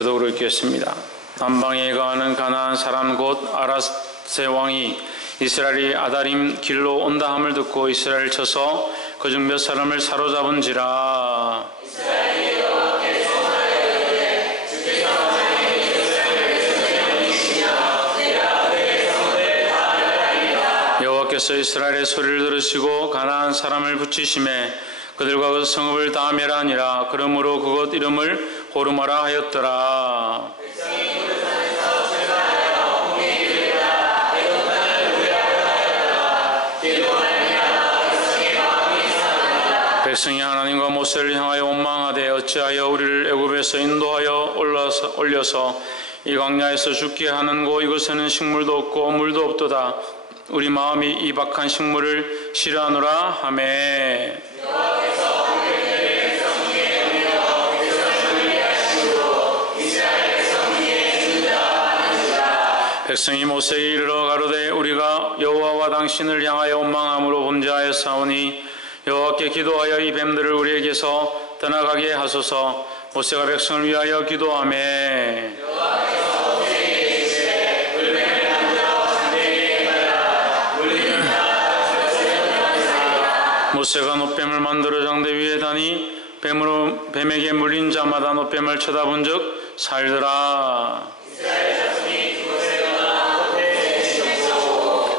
기도로 읽겠습니다. 남방에 거하는 가나안 사람 곧 아라스의 왕이 이스라엘이 아다림 길로 온다 함을 듣고 이스라엘을 쳐서 그중 몇 사람을 사로잡은지라. 여호와께서 이스라엘의 소리를 들으시고 가나안 사람을 붙이심에 그들과 그 성읍을 다 멸하니라. 그러므로 그곳 이름을 호르마라 하였더라. 백성이 하나님과 모세를 향하여 원망하되 어찌하여 우리를 애굽에서 인도하여 올려서 이 광야에서 죽게 하는고 이곳에는 식물도 없고 물도 없도다. 우리 마음이 이 박한 식물을 싫어하노라 하매. 백성이 모세에게 이르러 가로되 우리가 여호와와 당신을 향하여 원망함으로 범죄하였사오니 여호와께 기도하여 이 뱀들을 우리에게서 떠나가게 하소서. 모세가 백성을 위하여 기도하매 모세가 놋뱀을 만들어 장대 위에 다니 뱀에게 물린 자마다 놋뱀을 쳐다본 즉 살더라.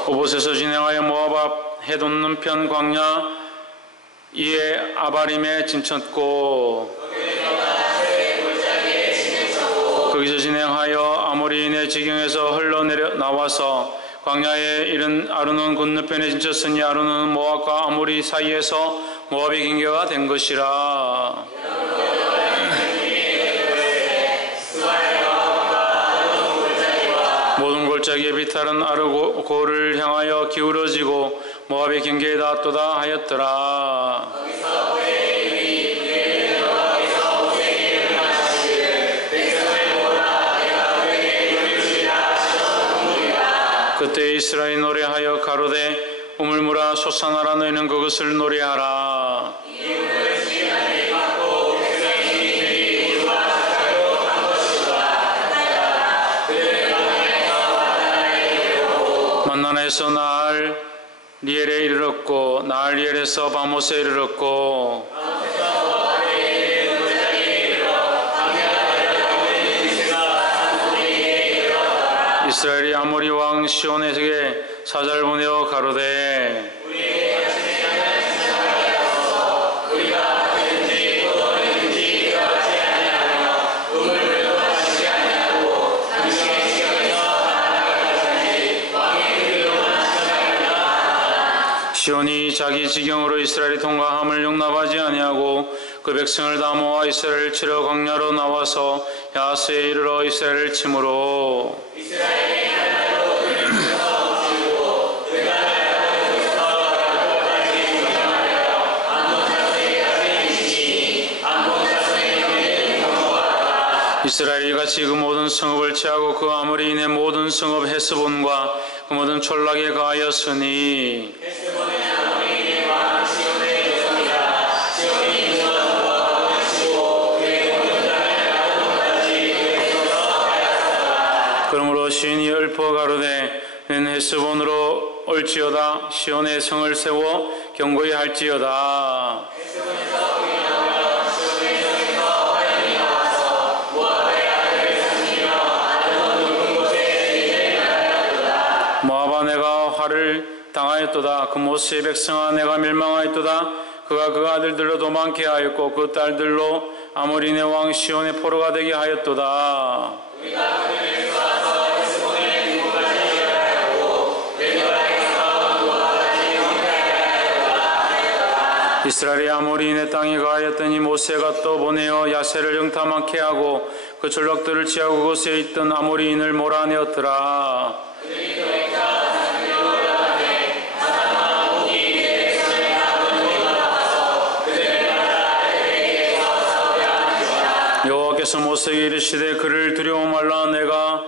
오봇에서 진행하여 모압 앞 해돋는 편 광야 이에 아바림에 진쳤고 거기서 진행하여 아모리인의 지경에서 흘러내려 나와서 광야에 이른 아르논 건너편에 진쳤으니 아르논은 모압과 아모리 사이에서 모압의 경계가 된 것이라. 모든 골짜기의 비탈은 아르고를 향하여 기울어지고 모압의 경계에 닿았도다 하였더라. 그때 이스라엘이 노래하여 가로되 우물물아 솟아나라. 너희는 그것을 노래하라. 만나나에서 나알 리엘에 이르렀고 나알 리엘에서 바못에 이르렀고 이스라엘이 아모리 왕 시온에게 사자를 보내어 가로되 시온이 자기 지경으로 이스라엘이 통과함을 용납하지 아니하고 그 백성을 다 모아 이스라엘을 치러 광야로 나와서 야하스에 이르러 이스라엘을 치므로 이스라엘이 같이 그 모든 성읍을 취하고 그 아모리인의 모든 성읍 헤스본과 그 모든 촌락에 가하였으니 그러므로 시온이 읊어 가로되 는 헤스본으로 올지어다. 시온의 성을 세워 견고히 할지어다. 모압아 내가 화를 당하였도다. 그 모세의 백성아 내가 멸망하였도다. 그가 그 아들들로 도망케 하였고 그 딸들로 아모리네 왕 시온의 포로가 되게 하였도다. 이스라엘이 아모리인의 땅에 가하였더니 모세가 또 보내어 야세를 영탐하게 하고 그 전락들을 취하고 그곳에 있던 아모리인을 몰아내었더라. 여호와께서 모세에게 이르시되 그를 두려워 말라. 내가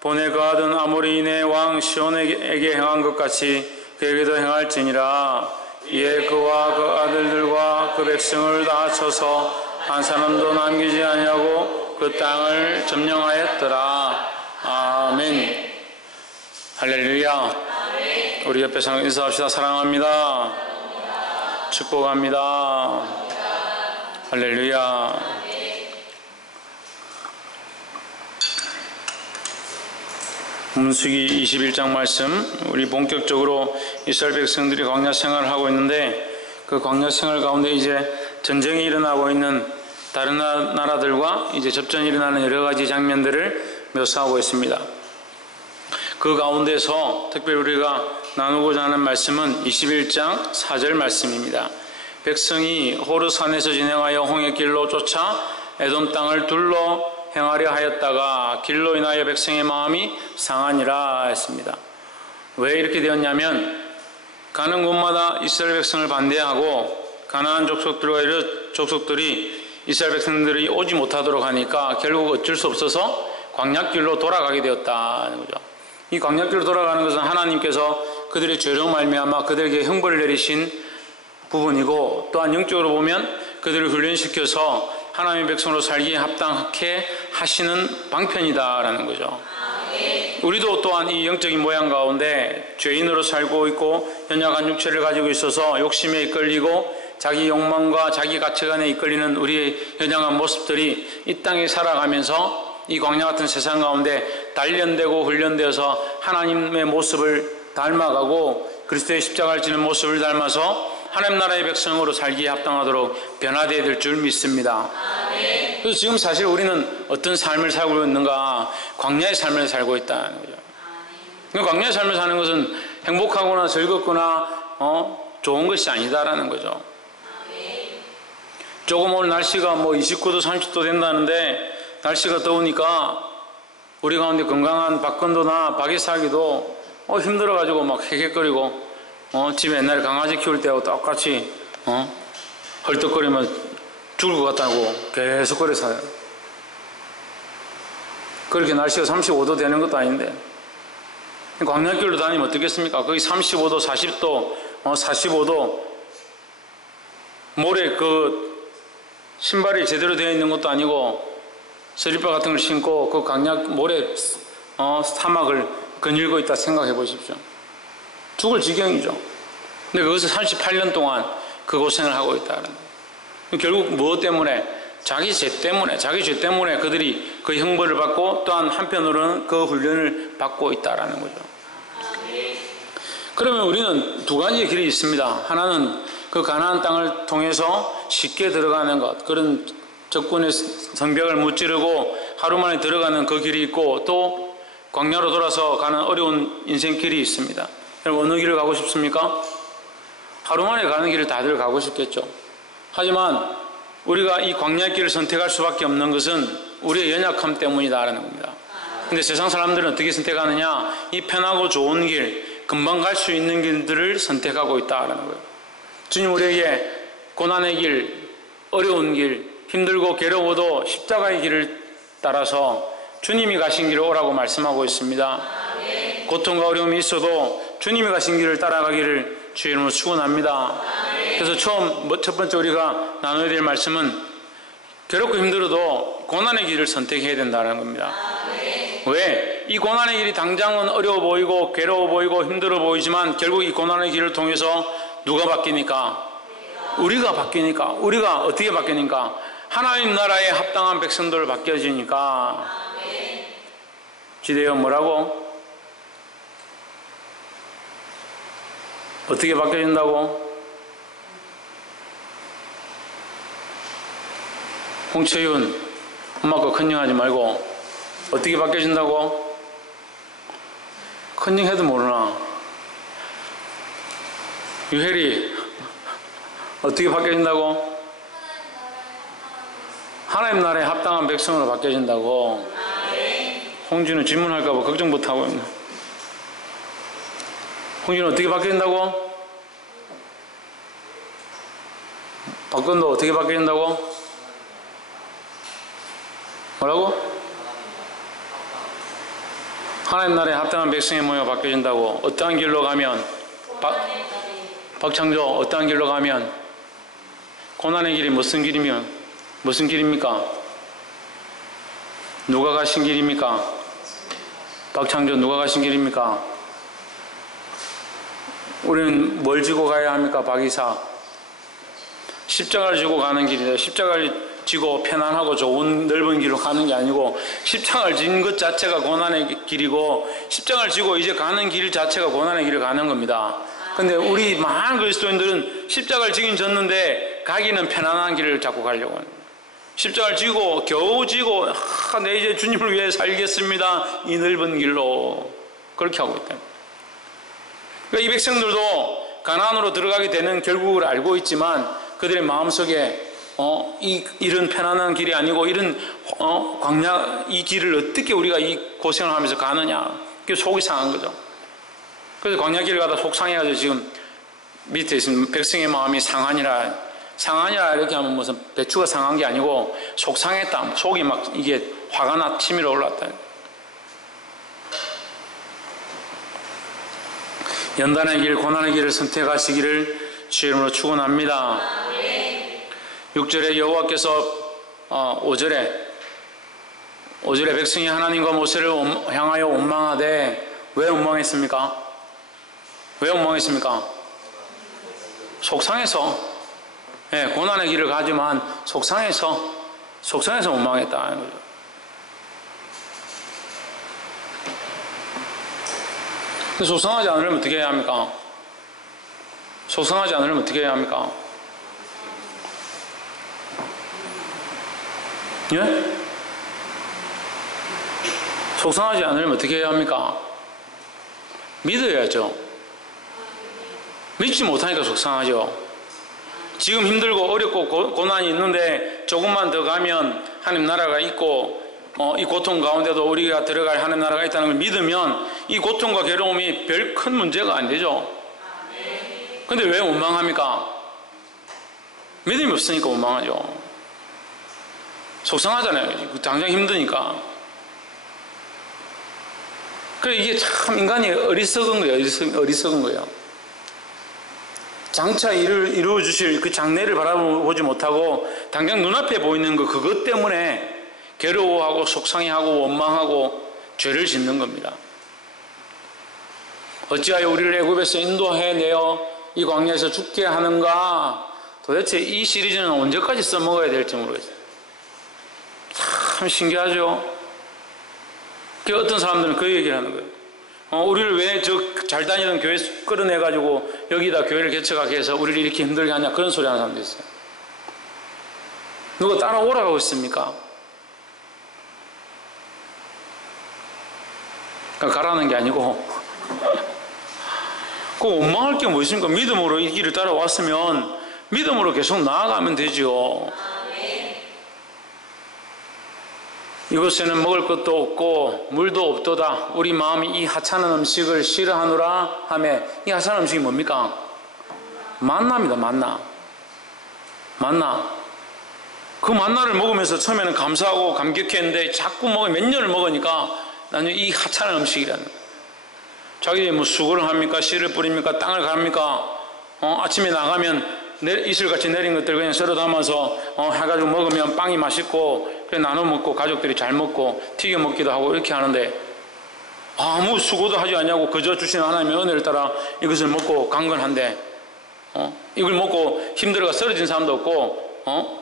보내 가하던 아모리인의 왕 시온에게 행한 것 같이 그에게도 행할지니라. 이에 그와 그 아들들과 그 백성을 다 쳐서 한 사람도 남기지 아니하고 또 그 땅을 점령하였더라. 아멘. 할렐루야. 우리 옆에 사람 인사합시다. 사랑합니다. 축복합니다. 할렐루야. 문수기 21장 말씀, 우리 본격적으로 이스라엘 백성들이 광야 생활을 하고 있는데, 그 광야 생활 가운데 이제 전쟁이 일어나고 있는 다른 나라들과 이제 접전이 일어나는 여러 가지 장면들을 묘사하고 있습니다. 그 가운데서 특별히 우리가 나누고자 하는 말씀은 21장 4절 말씀입니다. 백성이 호르산에서 진행하여 홍해길로 쫓아 에돔 땅을 둘러 행하려 하였다가 길로 인하여 백성의 마음이 상하니라 했습니다. 왜 이렇게 되었냐면, 가는 곳마다 이스라엘 백성을 반대하고 가나안 족속들과 여러 족속들이 이스라엘 백성들이 오지 못하도록 하니까 결국 어쩔 수 없어서 광야길로 돌아가게 되었다는 거죠. 이 광야길로 돌아가는 것은 하나님께서 그들의 죄로 말미암아 그들에게 형벌을 내리신 부분이고, 또한 영적으로 보면 그들을 훈련시켜서 하나님의 백성으로 살기에 합당하게 하시는 방편이다라는 거죠. 우리도 또한 이 영적인 모양 가운데 죄인으로 살고 있고 연약한 육체를 가지고 있어서 욕심에 이끌리고 자기 욕망과 자기 가치관에 이끌리는 우리의 연약한 모습들이 이 땅에 살아가면서 이 광야 같은 세상 가운데 단련되고 훈련되어서 하나님의 모습을 닮아가고 그리스도의 십자가를 지는 모습을 닮아서 하나님 나라의 백성으로 살기에 합당하도록 변화되어야 될 줄 믿습니다. 그래서 지금 사실 우리는 어떤 삶을 살고 있는가? 광야의 삶을 살고 있다는 거죠. 광야의 삶을 사는 것은 행복하거나 즐겁거나 좋은 것이 아니다라는 거죠. 조금 오늘 날씨가 29도 30도 된다는데 날씨가 더우니까 우리 가운데 건강한 박건도나 박이사기도 힘들어가지고 막 헤헤거리고 집에 옛날에 강아지 키울 때하고 똑같이 헐떡거리면 죽을 것 같다고 계속 그래 사요. 그렇게 날씨가 35도 되는 것도 아닌데 광야길로 다니면 어떻겠습니까? 거기 35도 40도 45도 모래 그 신발이 제대로 되어 있는 것도 아니고 슬리퍼 같은 걸 신고 그 광야 모래 사막을 거닐고 있다 생각해 보십시오. 죽을 지경이죠. 근데 그것을 38년 동안 그 고생을 하고 있다는 거예요. 결국 무엇 때문에? 자기 죄 때문에 그들이 그 형벌을 받고 또한 한편으로는 그 훈련을 받고 있다는 거죠. 그러면 우리는 두 가지의 길이 있습니다. 하나는 그 가나안 땅을 통해서 쉽게 들어가는 것, 그런 적군의 성벽을 무찌르고 하루 만에 들어가는 그 길이 있고, 또 광야로 돌아서 가는 어려운 인생길이 있습니다. 여러분, 어느 길을 가고 싶습니까? 하루 만에 가는 길을 다들 가고 싶겠죠. 하지만 우리가 이 광야길을 선택할 수밖에 없는 것은 우리의 연약함 때문이다라는 겁니다. 근데 세상 사람들은 어떻게 선택하느냐? 이 편하고 좋은 길, 금방 갈 수 있는 길들을 선택하고 있다라는 거예요. 주님 우리에게 고난의 길, 어려운 길, 힘들고 괴로워도 십자가의 길을 따라서 주님이 가신 길을 오라고 말씀하고 있습니다. 고통과 어려움이 있어도 주님이 가신 길을 따라가기를 주의 이름으로 축원합니다. 그래서 첫 번째 우리가 나눠야 될 말씀은 괴롭고 힘들어도 고난의 길을 선택해야 된다는 겁니다. 왜? 이 고난의 길이 당장은 어려워 보이고 괴로워 보이고 힘들어 보이지만 결국 이 고난의 길을 통해서 누가 바뀌니까? 우리가 바뀌니까. 우리가 어떻게 바뀌니까? 하나님 나라에 합당한 백성들을 바뀌어지니까. 지대요 뭐라고? 어떻게 바뀌어진다고? 홍채윤, 엄마 거 컨닝하지 말고 어떻게 바뀌어진다고? 컨닝해도 모르나? 유혜리, 어떻게 바뀌어진다고? 하나님 나라에 합당한 백성으로 바뀌어진다고. 홍진은 질문할까봐 걱정부터 하고 있네. 홍진은 어떻게 바뀌어진다고? 박건도 어떻게 바뀌어진다고? 뭐라고? 하나님 나라에 합당한 백성의 모양으로 바뀌어진다고. 어떠한 길로 가면? 박창조, 어떠한 길로 가면? 고난의 길이 무슨 길입니까? 누가 가신 길입니까? 박창조 누가 가신 길입니까? 우리는 뭘 지고 가야 합니까? 박이사 십자가를 지고 가는 길이다. 십자가를 지고 편안하고 좋은 넓은 길로 가는 게 아니고 십자가를 진 것 자체가 고난의 길이고 십자가를 지고 이제 가는 길 자체가 고난의 길을 가는 겁니다. 근데 우리 많은 그리스도인들은 십자가를 지긴 졌는데 가기는 편안한 길을 자꾸 가려고 합니다. 십자가를 지고 겨우 지고 내 이제 주님을 위해 살겠습니다. 이 넓은 길로 그렇게 하고 있다. 그러니까 이 백성들도 가나안으로 들어가게 되는 결국을 알고 있지만 그들의 마음속에 이런 편안한 길이 아니고 이런 광야 이 길을 어떻게 우리가 이 고생을 하면서 가느냐 그 속이 상한 거죠. 그래서 광야 길을 가다 속 상해가지고 지금 밑에 있으면 백성의 마음이 상하니라 이렇게 하면 무슨 배추가 상한 게 아니고 속 상했다. 속이 막 이게 화가 나 치밀어 올랐다. 연단의 길, 고난의 길을 선택하시기를 주의 이름으로 축원합니다. 6절에 여호와께서 5절에 백성이 하나님과 모세를 향하여 원망하되 왜 원망했습니까? 왜 원망했습니까? 속상해서. 예, 고난의 길을 가지만 속상해서 원망했다. 속상하지 않으려면 어떻게 해야 합니까? 속상하지 않으려면 어떻게 해야 합니까? 예? 속상하지 않으려면 어떻게 해야 합니까? 믿어야죠. 믿지 못하니까 속상하죠. 지금 힘들고 어렵고 고난이 있는데 조금만 더 가면 하나님 나라가 있고 이 고통 가운데도 우리가 들어갈 하나님 나라가 있다는 걸 믿으면 이 고통과 괴로움이 별 큰 문제가 안 되죠. 근데 왜 원망합니까? 믿음이 없으니까 원망하죠. 속상하잖아요. 당장 힘드니까. 그래 이게 참 인간이 어리석은 거예요. 어리석은 거예요. 장차 이루어 주실 그 장래를 바라보지 못하고 당장 눈앞에 보이는 그것 때문에 괴로워하고 속상해하고 원망하고 죄를 짓는 겁니다. 어찌하여 우리를 애굽에서 인도해내어 이 광야에서 죽게 하는가? 도대체 이 시리즈는 언제까지 써먹어야 될지 모르겠어요. 참 신기하죠. 어떤 사람들은 그 얘기를 하는 거예요. 우리를 왜 잘 다니던 교회 끌어내가지고 여기다 교회를 개척하게 해서 우리를 이렇게 힘들게 하냐 그런 소리 하는 사람도 있어요. 누가 따라오라고 했습니까? 가라는 게 아니고 그 원망할 게 뭐 있습니까? 믿음으로 이 길을 따라왔으면 믿음으로 계속 나아가면 되죠. 이곳에는 먹을 것도 없고 물도 없도다. 우리 마음이 이 하찮은 음식을 싫어하노라 하며 이 하찮은 음식이 뭡니까? 만나입니다. 만나. 그 만나를 먹으면서 처음에는 감사하고 감격했는데 자꾸 몇 년을 먹으니까 나중에 이 하찮은 음식이라는 거예요. 자기 뭐 수고를 합니까? 씨를 뿌립니까? 땅을 갑니까? 아침에 나가면 이슬같이 내린 것들 그냥 썰어 담아서 해가지고 먹으면 빵이 맛있고 그래 나눠 먹고 가족들이 잘 먹고 튀겨 먹기도 하고 이렇게 하는데 아무 수고도 하지 않냐고 그저 주시는 하나님의 은혜를 따라 이것을 먹고 강건한데 이걸 먹고 힘들어가 쓰러진 사람도 없고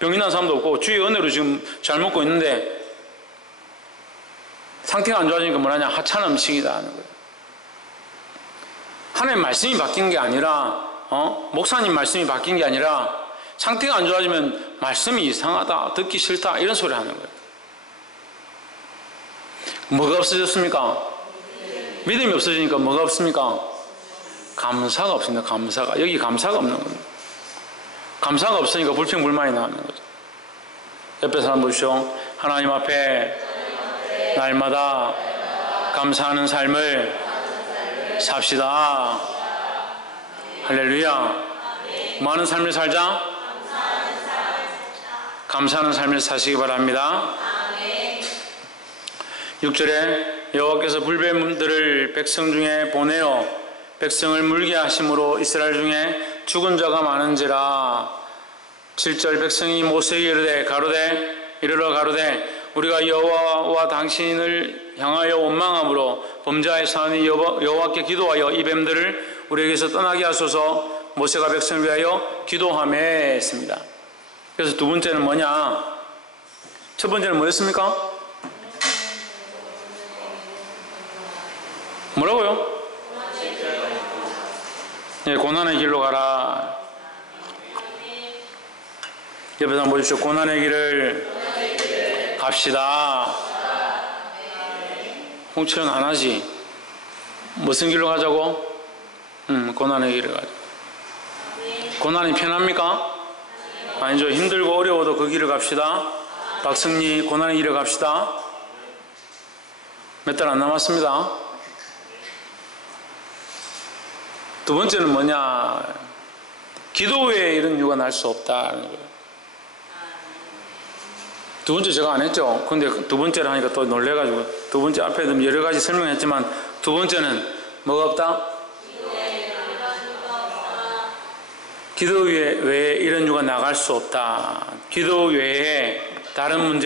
병이 난 사람도 없고 주의 은혜로 지금 잘 먹고 있는데 상태가 안 좋아지니까 뭐라냐? 하찮은 음식이다 하는 거예요. 하나님 말씀이 바뀐 게 아니라 목사님 말씀이 바뀐 게 아니라 상태가 안 좋아지면 말씀이 이상하다, 듣기 싫다 이런 소리 하는 거예요. 뭐가 없어졌습니까? 믿음이 없어지니까 뭐가 없습니까? 감사가 없습니다. 감사가. 여기 감사가 없는 겁니다. 감사가 없으니까 불평불만이 나오는 거죠. 옆에 사람 보십시오. 하나님 앞에 날마다 감사하는 삶을 삽시다. 할렐루야. 많은 삶을 살자. 감사하는 삶을 사시기 바랍니다. 6절에 여호와께서 불뱀들을 백성 중에 보내어 백성을 물게 하심으로 이스라엘 중에 죽은 자가 많은지라. 7절 백성이 모세에게 이르러 가로되 우리가 여호와와 당신을 향하여 원망함으로 범죄하여서 하니 여호와께 기도하여 이 뱀들을 우리에게서 떠나게 하소서. 모세가 백성을 위하여 기도하며 했습니다. 그래서 두 번째는 뭐냐? 첫 번째는 뭐였습니까? 뭐라고요? 네, 고난의 길로 가라. 옆에서 한번 보십시오. 고난의 길을 갑시다. 홍철은 안 하지? 무슨 길로 가자고? 고난의 길을 가자. 고난이 편합니까? 아니죠. 힘들고 어려워도 그 길을 갑시다. 박승리, 고난의 길을 갑시다. 몇 달 안 남았습니다. 두 번째는 뭐냐? 기도 외에 이런 이유가 날 수 없다는 거예요. 두 번째 제가 안 했죠. 근데 두 번째를 하니까 또 놀래가지고, 두 번째 앞에도 여러 가지 설명했지만, 두 번째는 뭐가 없다? 기도 외에 이런 이유가 나갈 수 없다. 기도 외에 다른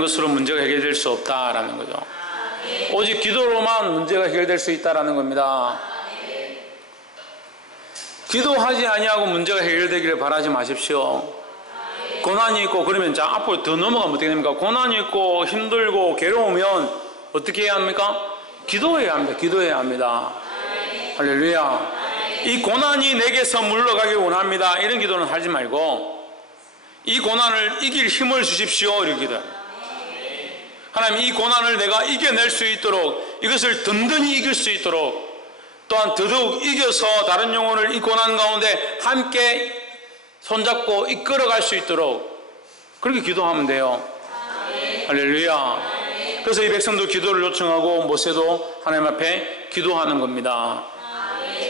것으로 문제가 해결될 수 없다라는 거죠. 오직 기도로만 문제가 해결될 수 있다라는 겁니다. 기도하지 아니하고 문제가 해결되기를 바라지 마십시오. 고난이 있고, 그러면 자 앞으로 더 넘어가면 어떻게 됩니까? 고난이 있고 힘들고 괴로우면 어떻게 해야 합니까? 기도해야 합니다. 기도해야 합니다. 할렐루야. 이 고난이 내게서 물러가길 원합니다. 이런 기도는 하지 말고, 이 고난을 이길 힘을 주십시오. 이렇게 기도합니다. 하나님, 이 고난을 내가 이겨낼 수 있도록, 이것을 든든히 이길 수 있도록, 또한 더더욱 이겨서 다른 영혼을 이 고난 가운데 함께 손잡고 이끌어갈 수 있도록 그렇게 기도하면 돼요. 할렐루야. 그래서 이 백성도 기도를 요청하고 모세도 하나님 앞에 기도하는 겁니다.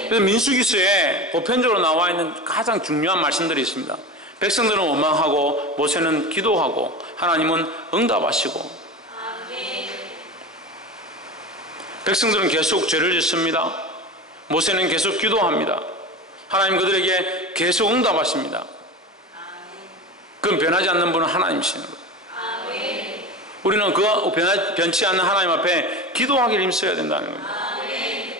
그래서 민수기서에 보편적으로 나와 있는 가장 중요한 말씀들이 있습니다. 백성들은 원망하고 모세는 기도하고 하나님은 응답하시고, 백성들은 계속 죄를 짓습니다. 모세는 계속 기도합니다. 하나님 그들에게 계속 응답하십니다. 그건 변하지 않는 분은 하나님이시는 거예요. 우리는 그 변치 않는 하나님 앞에 기도하기를 힘써야 된다는 겁니다.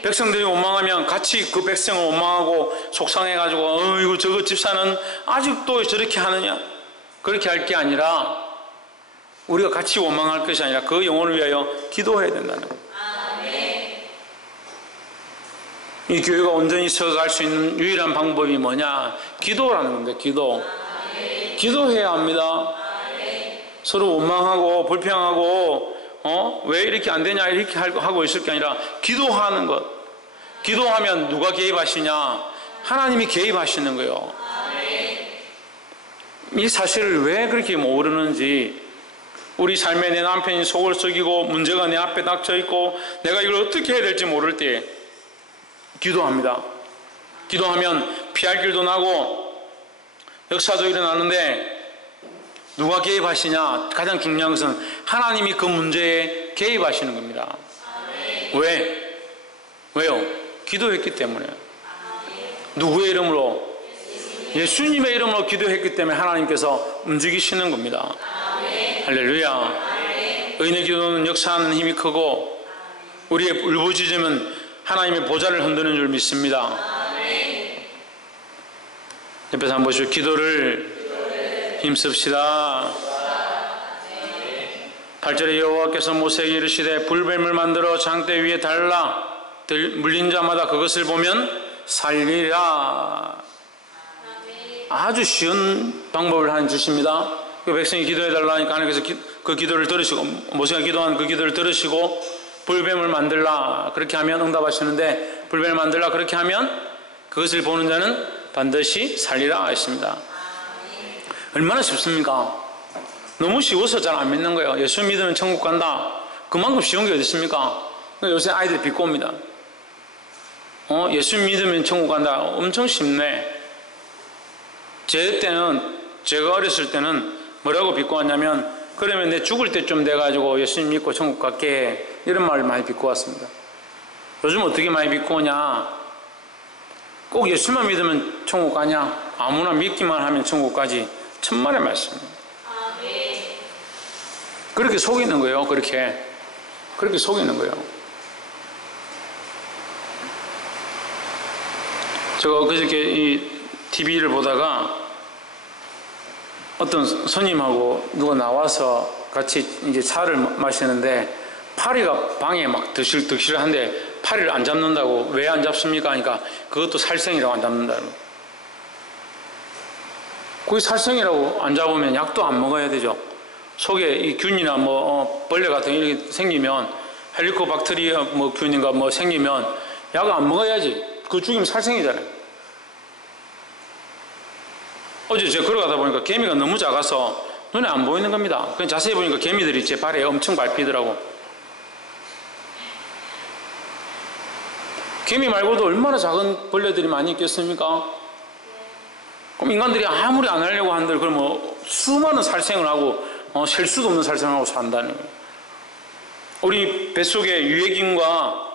백성들이 원망하면 같이 그 백성을 원망하고 속상해가지고 이거 저거 집사는 아직도 저렇게 하느냐, 그렇게 할 게 아니라 우리가 같이 원망할 것이 아니라 그 영혼을 위하여 기도해야 된다는 거예요. 이 교회가 온전히 서갈 수 있는 유일한 방법이 뭐냐? 기도라는 겁니다. 기도해야 합니다. 서로 원망하고 불평하고 왜 이렇게 안 되냐 이렇게 하고 있을 게 아니라 기도하는 것. 기도하면 누가 개입하시냐? 하나님이 개입하시는 거예요. 이 사실을 왜 그렇게 모르는지, 우리 삶에 내 남편이 속을 썩이고 문제가 내 앞에 닥쳐 있고 내가 이걸 어떻게 해야 될지 모를 때 기도합니다. 기도하면 피할 길도 나고 역사도 일어나는데, 누가 개입하시냐? 가장 중요한 것은 하나님이 그 문제에 개입하시는 겁니다. 왜요? 기도했기 때문에. 누구의 이름으로? 예수님의 이름으로 기도했기 때문에 하나님께서 움직이시는 겁니다. 할렐루야. 의인의 기도는 역사하는 힘이 크고 우리의 울부짖음은 하나님의 보좌를 흔드는 줄 믿습니다. 옆에서 한번 보시죠. 기도를 힘씁시다. 8절에 여호와께서 모세에게 이르시되 불뱀을 만들어 장대 위에 달라 물린 자마다 그것을 보면 살리라. 아주 쉬운 방법을 하나님 주십니다. 그 백성이 기도해달라 하니까 하나님께서 그 기도를 들으시고, 모세가 기도한 그 기도를 들으시고 불뱀을 만들라 그렇게 하면 응답하시는데, 불뱀을 만들라 그렇게 하면 그것을 보는 자는 반드시 살리라 했습니다. 얼마나 쉽습니까? 너무 쉬워서 잘 안 믿는 거예요. 예수 믿으면 천국 간다. 그만큼 쉬운 게 어디 있습니까? 요새 아이들이 비꼬입니다. 예수 믿으면 천국 간다. 엄청 쉽네. 제가 어렸을 때는 뭐라고 비꼬았냐면, 그러면 내 죽을 때쯤 돼가지고 예수님 믿고 천국 갈게, 이런 말을 많이 비꼬았습니다. 요즘 어떻게 많이 비꼬냐? 꼭 예수만 믿으면 천국 가냐? 아무나 믿기만 하면 천국 가지. 천만의 말씀입니다. 그렇게 속이는 거예요. 그렇게 속이는 거예요. 제가 그저께 이 TV를 보다가 어떤 손님하고 누가 나와서 같이 이제 차를 마시는데 파리가 방에 막 득실득실한데 파리를 안 잡는다고. 왜 안 잡습니까? 하니까 그것도 살생이라고 안 잡는다고. 거기 살생이라고 안 잡으면 약도 안 먹어야 되죠. 속에 이 균이나 뭐 벌레 같은 게 이렇게 생기면 헬리코박테리아 뭐 균인가 뭐 생기면 약을 안 먹어야지. 그거 죽이면 살생이잖아요. 어제 제가 걸어가다 보니까 개미가 너무 작아서 눈에 안 보이는 겁니다. 그냥 자세히 보니까 개미들이 제 발에 엄청 밟히더라고. 개미 말고도 얼마나 작은 벌레들이 많이 있겠습니까? 그럼 인간들이 아무리 안 하려고 한들 그럼 뭐 수많은 살생을 하고 셀 수도 없는 살생을 하고 산다는 거예요. 우리 뱃속에 유해균과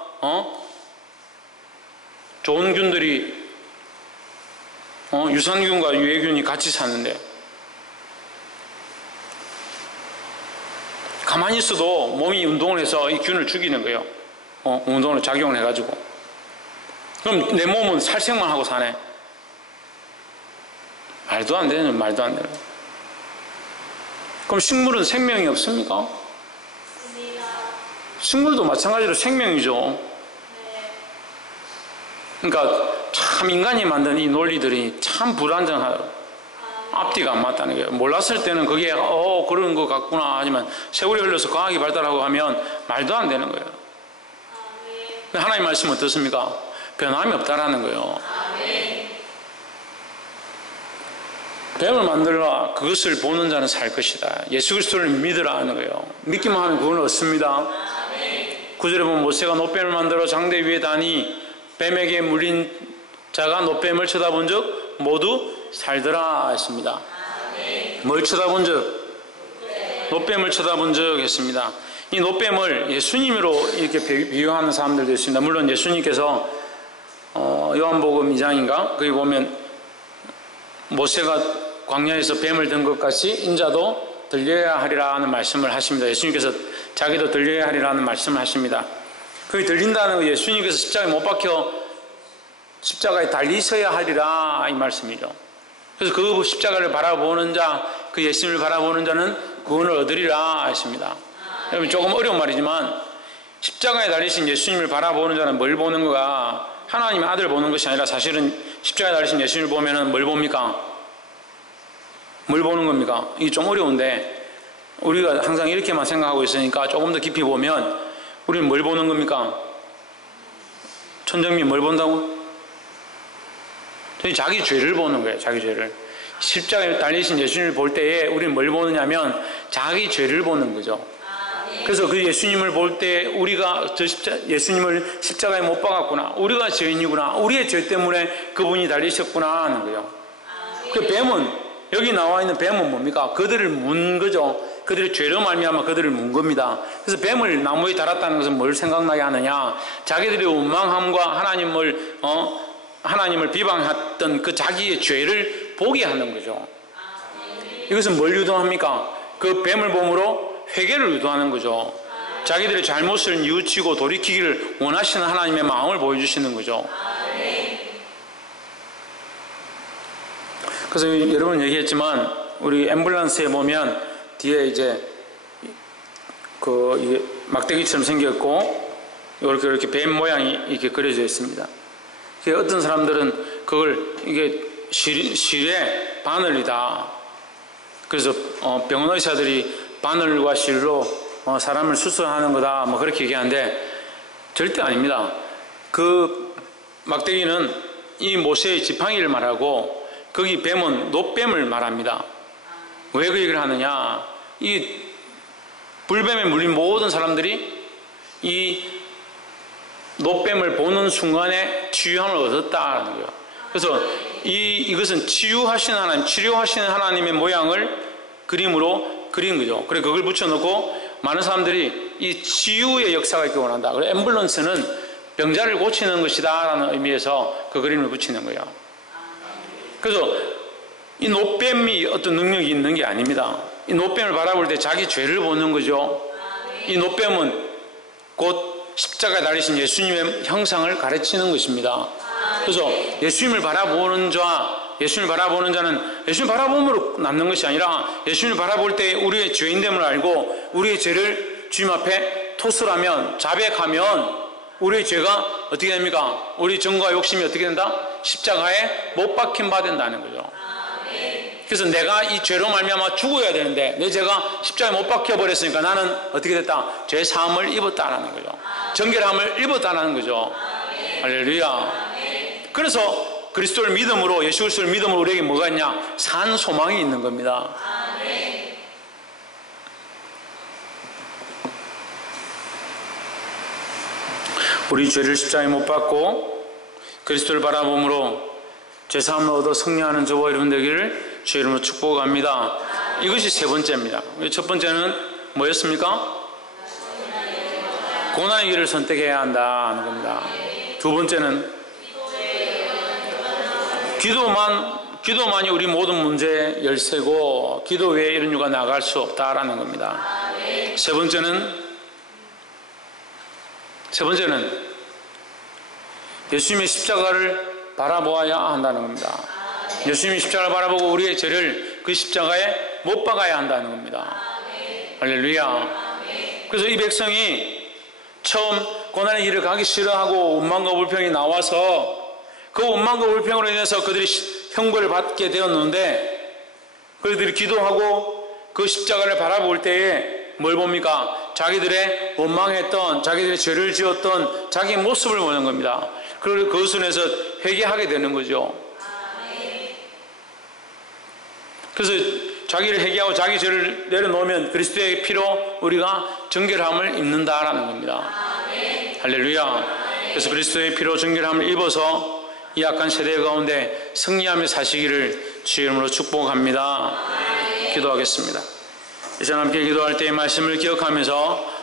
좋은 균들이 유산균과 유해균이 같이 사는데 가만히 있어도 몸이 운동을 해서 이 균을 죽이는 거예요. 운동을 작용을 해가지고. 그럼 내 몸은 살생만 하고 사네. 말도 안 되는. 그럼 식물은 생명이 없습니까? 식물도 마찬가지로 생명이죠. 그러니까 참 인간이 만든 이 논리들이 참 불안정하다. 앞뒤가 안 맞다는 거예요. 몰랐을 때는 그게 그런 것 같구나 하지만 세월이 흘러서 과학이 발달하고 하면 말도 안 되는 거예요. 하나님 말씀 어떻습니까? 변함이 없다라는 거예요. 뱀을 만들라. 그것을 보는 자는 살 것이다. 예수 그리스도를 믿으라 하는 거예요. 믿기만 하면 그건 얻습니다. 9절에 보면 모세가 노뱀을 만들어 장대 위에 다니 뱀에게 물린 자가 노뱀을 쳐다본 적 모두 살더라 했습니다. 뭘 쳐다본 적? 노뱀을 쳐다본 적 했습니다. 이 노뱀을 예수님으로 이렇게 비유하는 사람들도 있습니다. 물론 예수님께서 요한복음 2장인가 거기 보면 모세가 광야에서 뱀을 든 것 같이 인자도 들려야 하리라 하는 말씀을 하십니다. 예수님께서 자기도 들려야 하리라는 말씀을 하십니다. 그게 들린다는 거 예수님께서 십자가에 못 박혀 십자가에 달리셔야 하리라 이 말씀이죠. 그래서 그 십자가를 바라보는 자, 그 예수님을 바라보는 자는 구원을 얻으리라 했습니다. 여러분 조금 어려운 말이지만 십자가에 달리신 예수님을 바라보는 자는 뭘 보는 거가 하나님의 아들 보는 것이 아니라 사실은 십자가에 달리신 예수님을 보면은 뭘 봅니까? 뭘 보는 겁니까? 이게 좀 어려운데 우리가 항상 이렇게만 생각하고 있으니까 조금 더 깊이 보면 우리는 뭘 보는 겁니까? 천정민 뭘 본다고? 자기 죄를 보는 거예요. 자기 죄를. 십자가에 달리신 예수님을 볼 때에 우리는 뭘 보느냐면 자기 죄를 보는 거죠. 그래서 그 예수님을 볼 때 우리가 예수님을 십자가에 못 박았구나. 우리가 죄인이구나. 우리의 죄 때문에 그분이 달리셨구나 하는 거예요. 그 뱀은 여기 나와 있는 뱀은 뭡니까? 그들을 문 거죠. 그들의 죄로 말미암아 그들을 문 겁니다. 그래서 뱀을 나무에 달았다는 것은 뭘 생각나게 하느냐? 자기들의 원망함과 하나님을 비방했던 그 자기의 죄를 보게 하는 거죠. 이것은 뭘 유도합니까? 그 뱀을 봄으로 회개를 유도하는 거죠. 자기들의 잘못을 뉘우치고 돌이키기를 원하시는 하나님의 마음을 보여주시는 거죠. 그래서 여러분 얘기했지만 우리 앰뷸런스에 보면 뒤에 이제 이게 막대기처럼 생겼고 이렇게 뱀 모양이 이렇게 그려져 있습니다. 어떤 사람들은 그걸 이게 실의 바늘이다. 그래서 병원 의사들이 바늘과 실로 사람을 수술하는 거다. 뭐 그렇게 얘기하는데 절대 아닙니다. 그 막대기는 이 모세의 지팡이를 말하고 거기 뱀은 노뱀을 말합니다. 왜 그 얘기를 하느냐? 이 불뱀에 물린 모든 사람들이 이 노뱀을 보는 순간에 치유함을 얻었다는 거예요. 그래서 이것은 치유하시는 하나님, 치료하시는 하나님의 모양을 그림으로 그린 거죠. 그래 그걸 붙여놓고 많은 사람들이 이 치유의 역사가 있기 원한다. 그래 앰뷸런스는 병자를 고치는 것이다 라는 의미에서 그 그림을 붙이는 거예요. 그래서 이 노뱀이 어떤 능력이 있는 게 아닙니다. 이 노뱀을 바라볼 때 자기 죄를 보는 거죠. 이 노뱀은 곧 십자가에 달리신 예수님의 형상을 가르치는 것입니다. 그래서 예수님을 바라보는 자는 예수님을 바라봄으로 남는 것이 아니라 예수님을 바라볼 때 우리의 죄인됨을 알고 우리의 죄를 주님 앞에 토설하면, 자백하면 우리의 죄가 어떻게 됩니까? 우리 정과 욕심이 어떻게 된다? 십자가에 못 박힌 바 된다는 거죠. 그래서 내가 이 죄로 말미암아 죽어야 되는데 내 죄가 십자가에 못 박혀 버렸으니까 나는 어떻게 됐다? 죄 사함을 입었다라는 거죠. 정결함을 입었다라는 거죠. 할렐루야. 그래서 그리스도를 믿음으로, 예수 그리스도를 믿음으로 우리에게 뭐가 있냐? 산 소망이 있는 겁니다. 우리 죄를 십자가에 못 박고 그리스도를 바라봄으로 죄사함을 얻어 승리하는 저와 여러분 되기를 주의 이름으로 축복합니다. 이것이 세 번째입니다. 첫 번째는 뭐였습니까? 고난의 길을 선택해야 한다는 겁니다. 두 번째는 기도만이 우리 모든 문제의 열쇠고 기도 외에 이런 이유가 나갈 수 없다라는 겁니다. 세 번째는 예수님의 십자가를 바라보아야 한다는 겁니다. 예수님이 십자가를 바라보고 우리의 죄를 그 십자가에 못 박아야 한다는 겁니다. 할렐루야. 그래서 이 백성이 처음 고난의 길을 가기 싫어하고 원망과 불평이 나와서 그 원망과 불평으로 인해서 그들이 형벌을 받게 되었는데 그들이 기도하고 그 십자가를 바라볼 때에 뭘 봅니까? 자기들의 원망했던, 자기들의 죄를 지었던 자기의 모습을 보는 겁니다. 그리고 그것을 해서 회개하게 되는 거죠. 그래서 자기를 회개하고 자기 죄를 내려놓으면 그리스도의 피로 우리가 정결함을 입는다라는 겁니다. 할렐루야. 그래서 그리스도의 피로 정결함을 입어서 이 악한 세대 가운데 승리하며 사시기를 주의 이름으로 축복합니다. 기도하겠습니다. 이제 함께 기도할 때의 말씀을 기억하면서